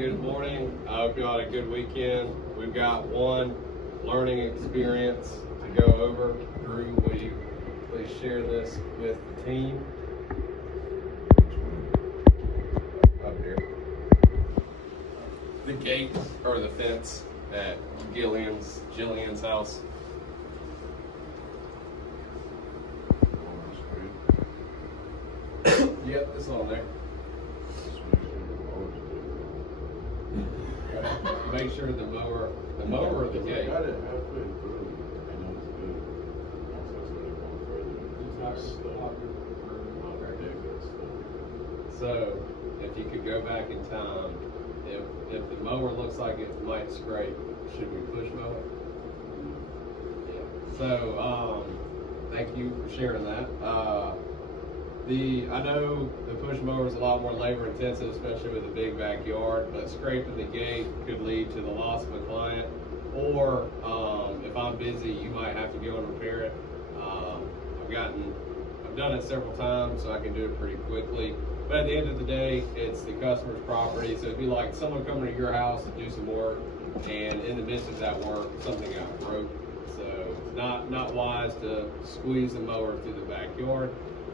Good morning. I hope you all had a good weekend. We've got one learning experience to go over. Drew, will you please share this with the team? Up here. The gate or the fence at Jillian's house. Yep, it's on there. Make sure the mower or the gate. Got it halfway through. I know it's good. So, if you could go back in time, if the mower looks like it might scrape, should we push mow it? Yeah. So, thank you for sharing that. I know the push mower is a lot more labor intensive, especially with a big backyard, but scraping the gate could lead to the loss of a client, or if I'm busy, you might have to go and repair it. I've done it several times, so I can do it pretty quickly. But at the end of the day, it's the customer's property, so it'd be like someone coming to your house to do some work, and in the midst of that work, something got broke. So it's not wise to squeeze the mower through the backyard.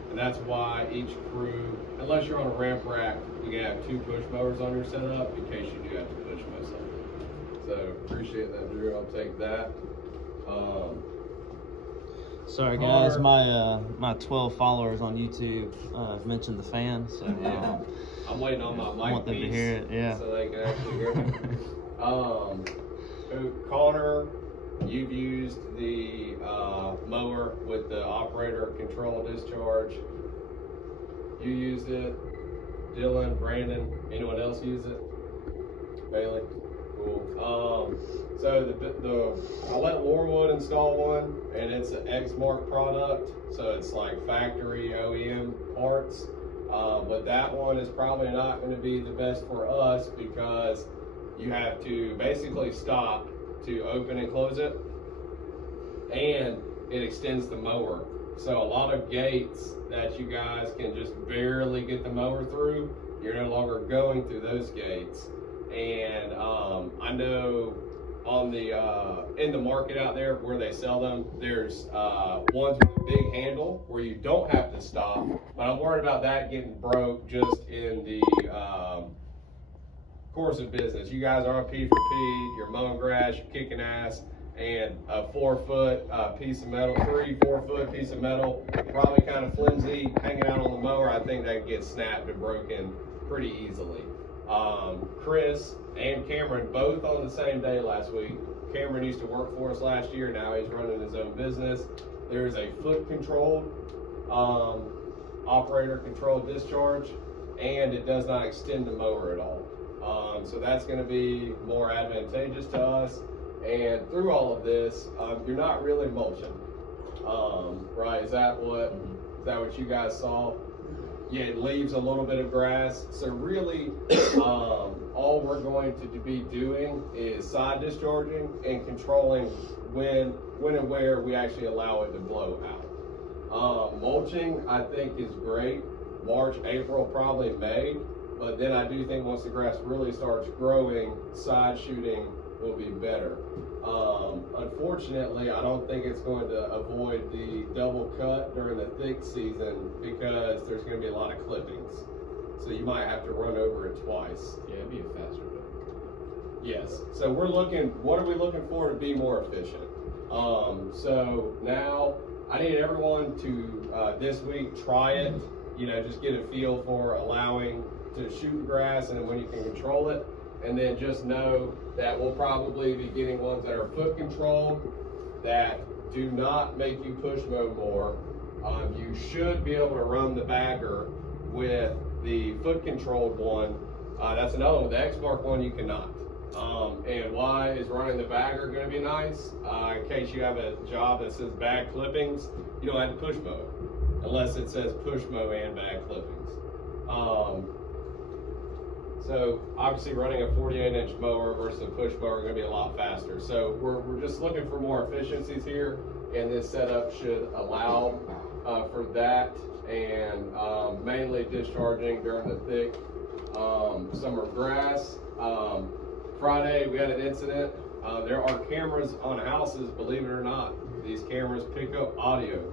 And that's why each crew, unless you're on a ramp rack, you can have 2 push mowers on your setup in case you do have to push mow something. So appreciate that, Drew. I'll take that. Sorry guys, my 12 followers on YouTube have mentioned the fan, so I'm waiting on my mic. I want them to hear it, yeah. So they can actually hear it. Connor, you've used the mower with the operator control discharge. You used it. Dylan, Brandon, anyone else use it? Bailey? Cool. So I let Laurelwood install one, and it's an X-Mark product, so it's like factory OEM parts. But that one is probably not going to be the best for us because you have to basically stop to open and close it, and it extends the mower. So a lot of gates that you guys can just barely get the mower through, you're no longer going through those gates. And I know on the in the market out there where they sell them, there's ones with a big handle where you don't have to stop, but I'm worried about that getting broke just in the course of business. You guys are on P for P, you're mowing grass, you're kicking ass, and a 4-foot piece of metal, 3-4-foot piece of metal, probably kind of flimsy, hanging out on the mower, I think that can get snapped and broken pretty easily. Chris and Cameron both on the same day last week. Cameron used to work for us last year, now he's running his own business. There's a foot controlled operator controlled discharge, and it does not extend the mower at all. So that's going to be more advantageous to us. And through all of this, you're not really mulching, right? Is that what you guys saw? Yeah, it leaves a little bit of grass. So really, all we're going to be doing is side discharging and controlling when and where we actually allow it to blow out. Mulching, I think, is great. March, April, probably May. But then I do think once the grass really starts growing, side shooting will be better. Unfortunately, I don't think it's going to avoid the double cut during the thick season because there's going to be a lot of clippings. So you might have to run over it twice. Yeah, it'd be a faster build. Yes. So what are we looking for to be more efficient? So now I need everyone to this week try it, just get a feel for allowing to shoot grass and when you can control it. And then just know that we'll probably be getting ones that are foot controlled that do not make you push mow more. You should be able to run the bagger with the foot controlled one. That's another one. The X-Mark one you cannot. And why is running the bagger going to be nice? In case you have a job that says bag clippings, you don't have to push mow unless it says push mow and bag clippings. So obviously running a 48-inch mower versus a push mower are going to be a lot faster. So we're just looking for more efficiencies here, and this setup should allow for that, and mainly discharging during the thick Some are grass. Friday we had an incident. There are cameras on houses, believe it or not. These cameras pick up audio.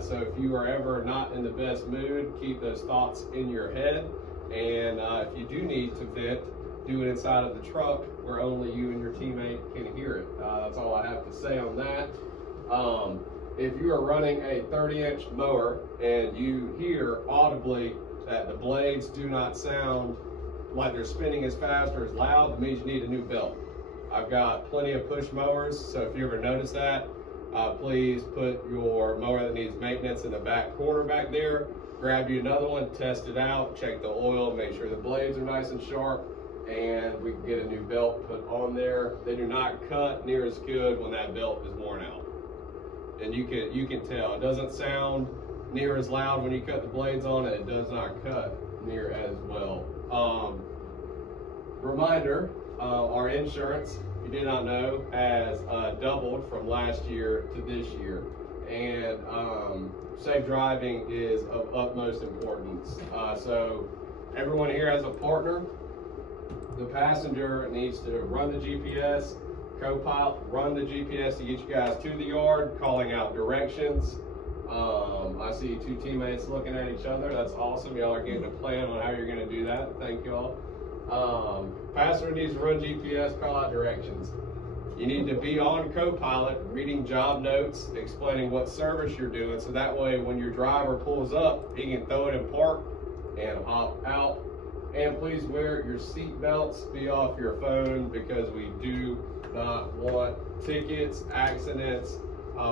So if you are ever not in the best mood, keep those thoughts in your head. And if you do need to vent, do it inside of the truck where only you and your teammate can hear it. That's all I have to say on that. If you are running a 30-inch mower and you hear audibly that the blades do not sound like they're spinning as fast or as loud, it means you need a new belt. I've got plenty of push mowers, so if you ever notice that, please put your mower that needs maintenance in the back corner back there. Grab you another one, test it out, check the oil, make sure the blades are nice and sharp, and we can get a new belt put on there. They do not cut near as good when that belt is worn out. And you can tell, it doesn't sound near as loud when you cut the blades on it. It does not cut near as well. Reminder, our insurance, if you did not know, has doubled from last year to this year. And safe driving is of utmost importance. So everyone here has a partner. The passenger needs to run the GPS, co-pilot, run the GPS to get you guys to the yard, calling out directions. I see two teammates looking at each other. That's awesome. Y'all are getting a plan on how you're going to do that. Thank y'all. Passenger needs to run GPS, call out directions. You need to be on co-pilot, reading job notes, explaining what service you're doing, so that way when your driver pulls up, he can throw it in park and hop out. And please wear your seat belts, be off your phone, because we do not want tickets, accidents.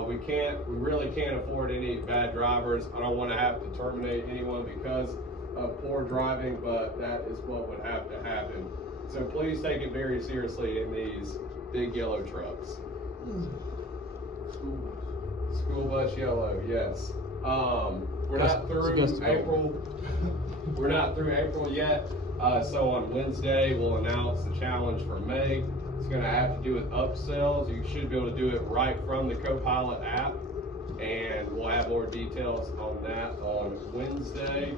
We really can't afford any bad drivers. I don't want to have to terminate anyone because of poor driving, but that is what would have to happen. So please take it very seriously in these big yellow trucks. School bus yellow, yes. We're not through April. We're not through April yet. So on Wednesday, we'll announce the challenge for May. It's going to have to do with upsells. You should be able to do it right from the Copilot app. And we'll have more details on that on Wednesday.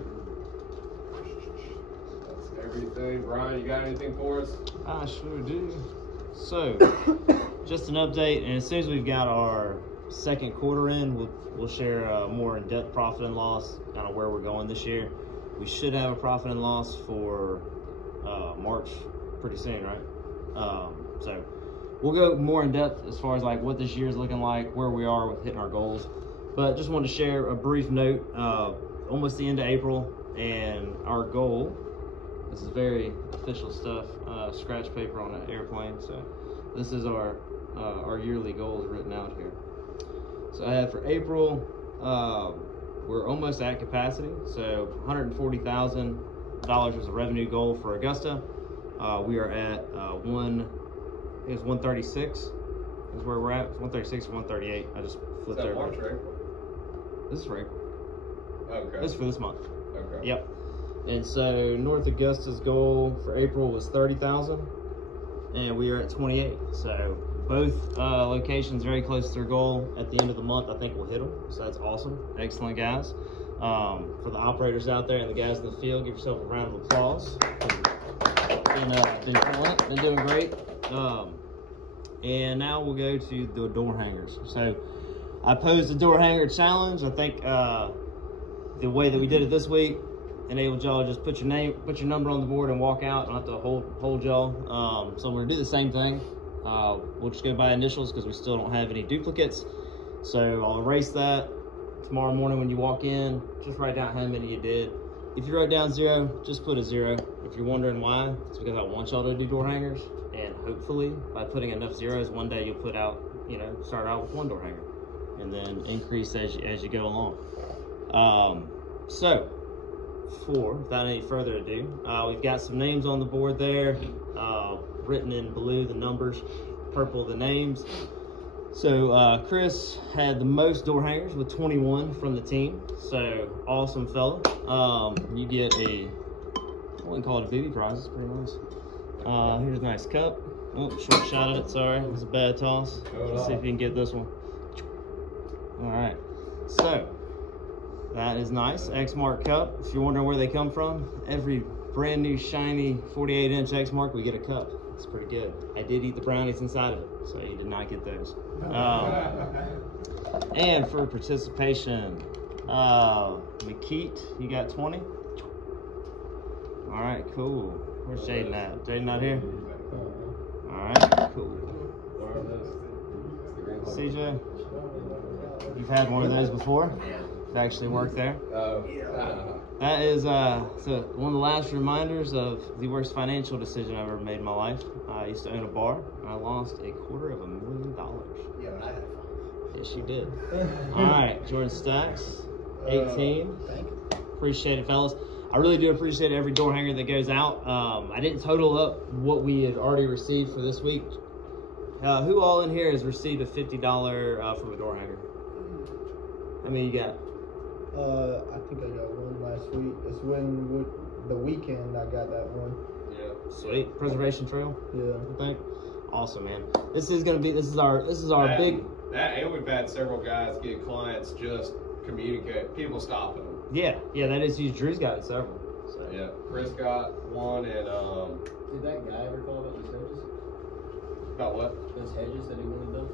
That's everything. Brian, you got anything for us? I sure do. So, just an update, and as soon as we've got our second quarter in, we'll share more in-depth profit and loss, kind of where we're going this year. We should have a profit and loss for March pretty soon, right? So we'll go more in depth as far as like what this year is looking like, where we are with hitting our goals. But just wanted to share a brief note, almost the end of April, and our goal, this is very official stuff, scratch paper on an airplane. So this is our yearly goals written out here. So I had for April, we're almost at capacity. So $140,000 was a revenue goal for Augusta. We are at 136 is where we're at. It's 136 or 138. I just flipped over. March or April? This is for April. Okay. This is for this month. Okay. Yep. And so North Augusta's goal for April was 30,000, and we are at 28. So both locations very close to their goal. At the end of the month, I think we'll hit them. So that's awesome. Excellent, guys. For the operators out there and the guys in the field, give yourself a round of applause. Been doing great. And now we'll go to the door hangers. So I posed the door hanger challenge. I think the way that we did it this week enabled y'all to just put your name, put your number on the board and walk out. Don't have to hold y'all. So we're gonna do the same thing. We'll just go by initials because we still don't have any duplicates. So I'll erase that. Tomorrow morning when you walk in, just write down how many you did. If you wrote down 0, just put a 0. If you're wondering why, it's because I want y'all to do door hangers. And hopefully by putting enough zeros, one day you'll put out, start out with 1 door hanger and then increase as you go along. So without any further ado, we've got some names on the board there, written in blue, the numbers, purple, the names. So Chris had the most door hangers with 21 from the team. So awesome fella. You get I wouldn't call it a booby prize, it's pretty nice. Here's a nice cup. Oh, short shot at it, sorry. It was a bad toss. Let's see if you can get this one. All right, so that is nice. X mark cup. If you're wondering where they come from, every brand new shiny 48-inch X Mark, we get a cup. It's pretty good. I did eat the brownies inside of it, so you did not get those. And for participation, McKeet, you got 20? All right, cool. Where's Jaden at? Jaden not here? All right, cool. CJ, you've had one of those before? It actually worked there? That is so one of the last reminders of the worst financial decision I've ever made in my life. I used to own a bar, and I lost $250,000. Yeah, but I had fun. Yes, you did. All right, Jordan Stacks, 18. Thank you. Appreciate it, fellas. I really do appreciate every door hanger that goes out. I didn't total up what we had already received for this week. Who all in here has received a $50 from a door hanger? How many you got? I think I got one last week. It's when the weekend I got that one. Yeah. Sweet. Preservation Trail, Yeah. I think. Awesome, man. This is our big. That, and we've had several guys get clients just communicate. People stopping them. Yeah, that is huge. Drew's got several. So. Yeah, Chris got one, and Did that guy ever call about those hedges? about what? Those hedges that he wanted done?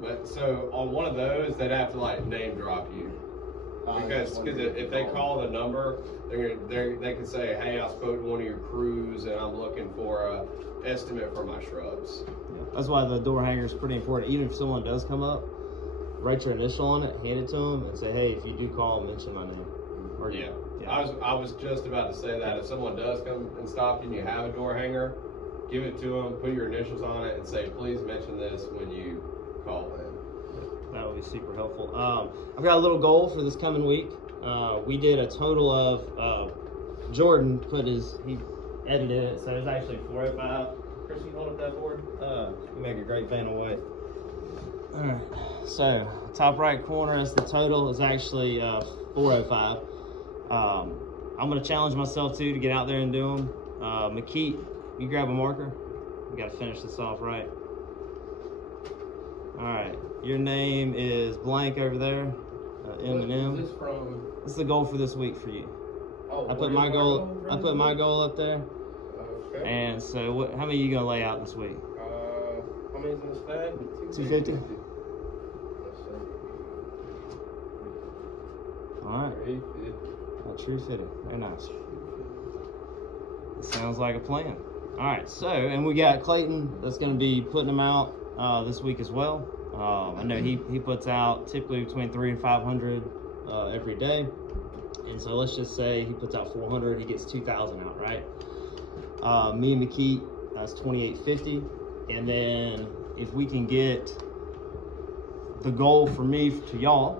But so on one of those, they'd have to like name drop you. Because if they call the number, they can say, hey, I spoke to one of your crews and I'm looking for a estimate for my shrubs. Yeah. That's why the door hanger is pretty important. Even if someone does come up, write your initial on it, hand it to them, and say, hey, if you do call, mention my name. Or, yeah. I was just about to say that if someone does come and stop you and you have a door hanger, give it to them, put your initials on it, and say, please mention this when you call in. That would be super helpful. I've got a little goal for this coming week. We did a total of, Jordan he edited it, so it's actually 405. Chris, you hold up that board? You make a great fan of white. All right, so top right corner is the total is actually 405. I'm gonna challenge myself too to get out there and do them. McKeet, you grab a marker. We gotta finish this off right. All right, your name is blank over there. M&M. Is this from? This is the goal for this week for you. Oh, I put my goal. I put my goal up there. Okay. And so, how many are you gonna lay out this week? How many is in this bag? 250. Let's see. All right. 250. Very nice. It sounds like a plan. All right. So, and we got Clayton that's gonna be putting them out this week as well. I know he puts out typically between 300 and 500 every day, and so let's just say he puts out 400, he gets 2,000 out, right? Me and McKeet, that's 2,850, and then if we can get the goal for me to y'all,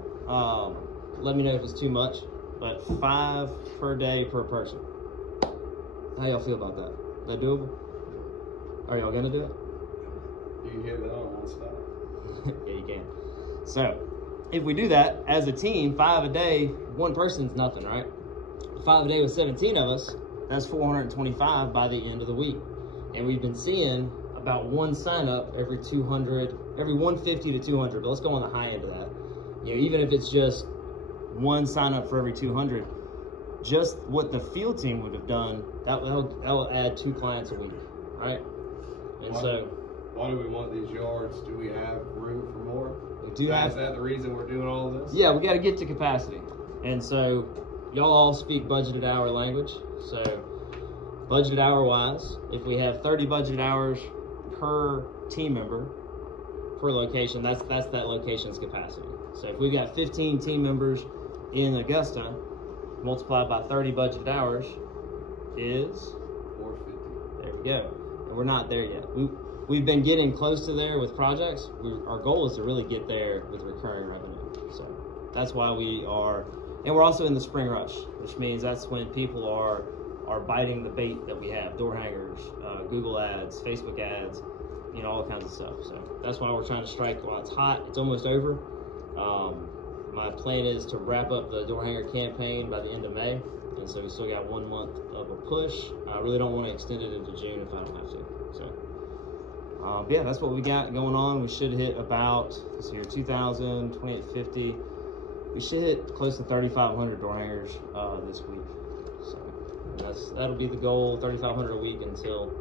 let me know if it's too much, but 5 per day per person. How y'all feel about that? Is that doable? Are y'all gonna do it? You can hit that on one stop. Yeah, you can. So, if we do that as a team, 5 a day, one person's nothing, right? 5 a day with 17 of us, that's 425 by the end of the week. And we've been seeing about one sign up every 200, every 150 to 200, but let's go on the high end of that. You know, even if it's just one sign up for every 200, just what the field team would have done, that will add 2 clients a week, right? And so, why do we want these yards? Do we have room for more? Is that the reason we're doing all of this? Yeah, we got to get to capacity. And so y'all all speak budgeted hour language. So budgeted hour wise, if we have 30 budgeted hours per team member per location, that's that location's capacity. So if we've got 15 team members in Augusta, multiplied by 30 budgeted hours is 450. There we go. And we're not there yet. We've been getting close to there with projects. Our goal is to really get there with recurring revenue. So that's why we are, and we're also in the spring rush, which means that's when people are biting the bait that we have, door hangers, Google ads, Facebook ads, you know, all kinds of stuff. So that's why we're trying to strike while it's hot. It's almost over. My plan is to wrap up the door hanger campaign by the end of May. And so we still got 1 month of a push. I really don't want to extend it into June if I don't have to. So. Yeah, that's what we got going on. We should hit about, let's see here, 2,000, 2,850. We should hit close to 3,500 door hangers this week. That'll be the goal, 3,500 a week until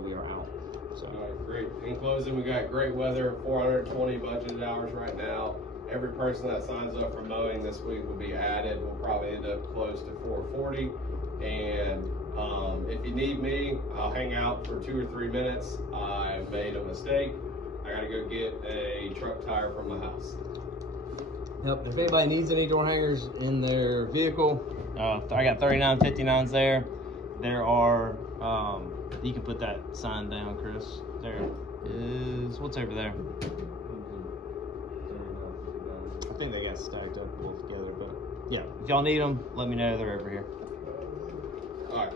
we are out. So. All right, great. In closing, we got great weather, 420 budgeted hours right now. Every person that signs up for mowing this week will be added. We'll probably end up close to 440. And if you need me, I'll hang out for 2 or 3 minutes. I made a mistake. I gotta go get a truck tire from my house. Yep. If anybody needs any door hangers in their vehicle, I got 3959s there. There are, you can put that sign down, Chris. There is, what's over there? I think they got stacked up both together, but yeah, if y'all need them, let me know. They're over here. All right.